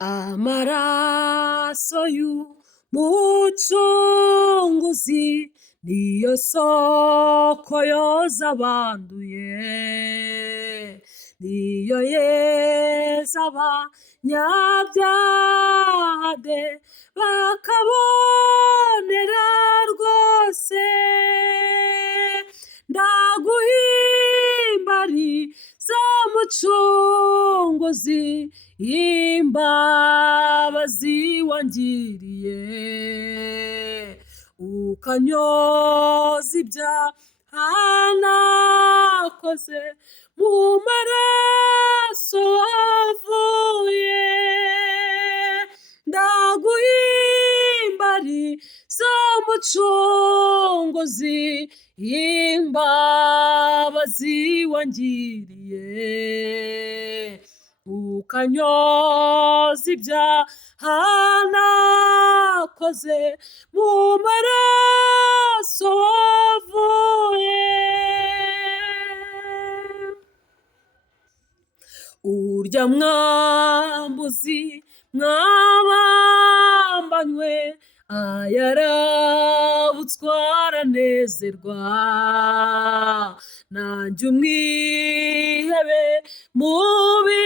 Amaraso y'umucunguzi niyo soko yoza abanduye, niyo yeza abanyabyaha de bakabonera rwose. Ndaguhimbariza mucunguzi imbabazi wangiriye, ukanyoza ibyaha nakoze mu maraso wavuye. Ndaguhimbariza mucunguzi imbabazi wangiriye, ukanyoza ibyaha nakoze mu maraso wavuye. Urya mwambuzi mwabambanywe ayarabutswe aranezerwa, nanjye umwihebe mubi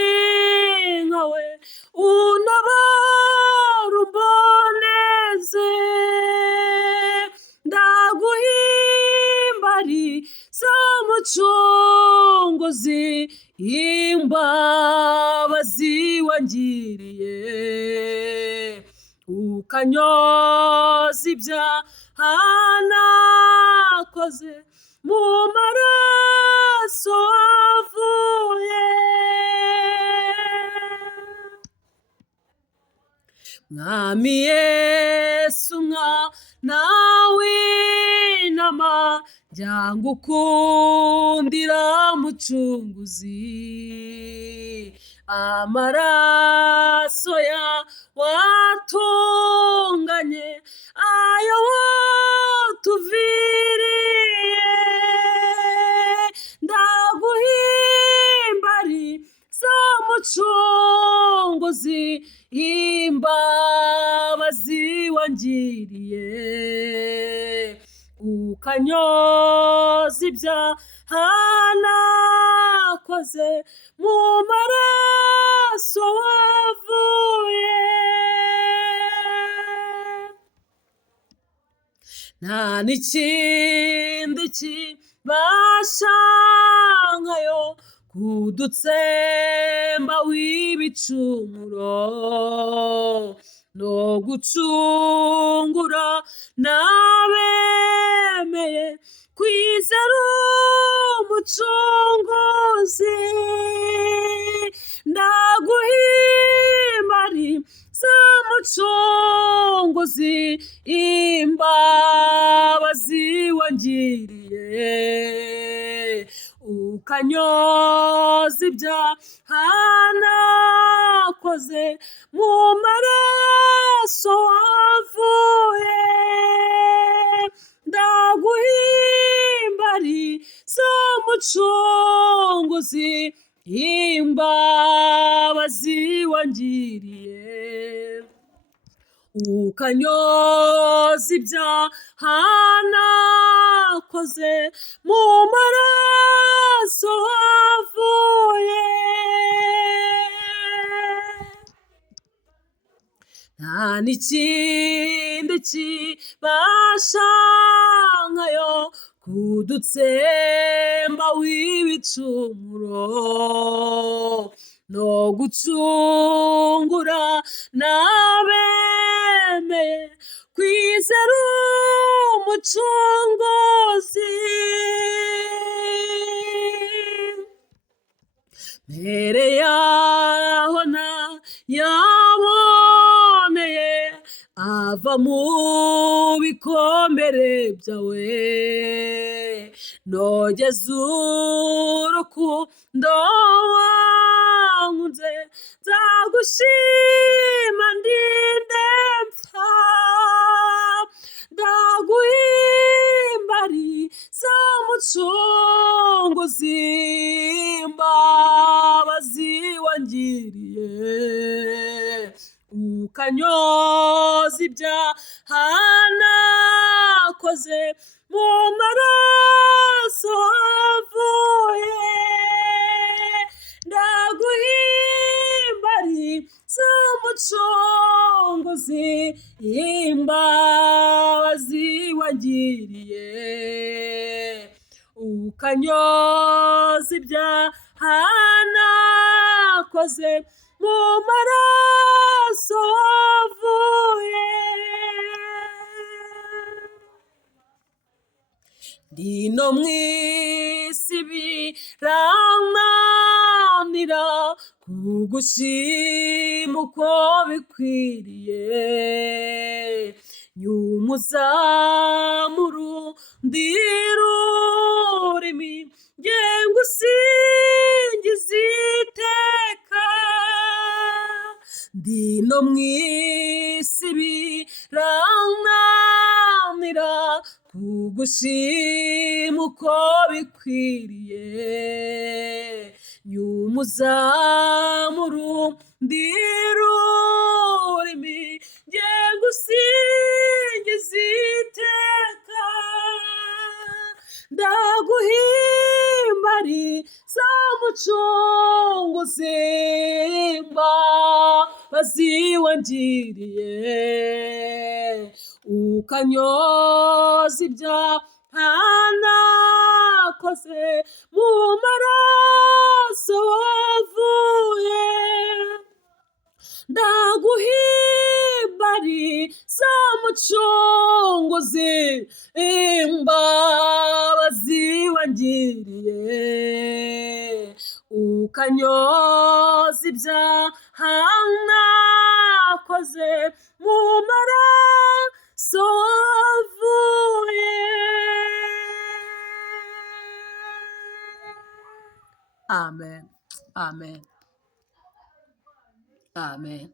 nkawe untabare umboneze. Ndaguhimbariza mucunguzi imbabazi wangiriye, ukanyoza ibyaha nakoze mu maraso wavuye. Mwami Yesu mwana w'intama, njya ngukundira mucunguzi, amaraso yawe atunganye ayo watuviriye. Ndaguhimbariza mucunguzi imbabazi wangiriye, ukanyoza ibyaha nakoze mu maraso wavuye. Nta n'ikindi kibasha nkayo kudutsemba w'ibicumuro no gucungura n'abemeye kwizera umucunguzi. Ndaguhimbariza mucunguzi imbabazi wangiriye, ukanyoza ibyaha nakoze mu maraso wavuye. Ndaguhimbariza mucunguzi imbabazi wangiriye, ukanyoza ibyaha nakoze mu maraso wavuye. Nta n'ikindi kibasha nkayo kudutsemba w'ibicumuro no gucungura n'abemeye kwizera umucunguzi. Mbere yaho yaboneye ava mu bikomere byawe, nogeza urukundo wankunze, nzagushima ndinde mpfa. Ndaguhimbariza mucunguzi imbabazi wangiriye, ukanyoza ibyaha nakoze mu maraso wavuye, ndaguhimbariza umucunguzi, imbabazi wagiriye, ukanyoza ibyaha nakoze mu maraso wavuye. Ndino mw'isi birananira kugushima uko bikwiriye, nyumuzamuru ndirurimi nge ngusingize iteka. Ndino mw'isi birananira kugushima uko bikwiriye, nyumuzamuru ndirurimi nge ngusingize iteka. Ndaguhimbariza umucunguzi, imbabazi wangiriye, ukanyoza ibyaha nakoze mu maraso wavuye, ndaguhimbariza umucunguzi, imbabazi wangiriye, ukanyoza ibyaha nakoze mu maraso wavuye. Amen. Amen. Amen.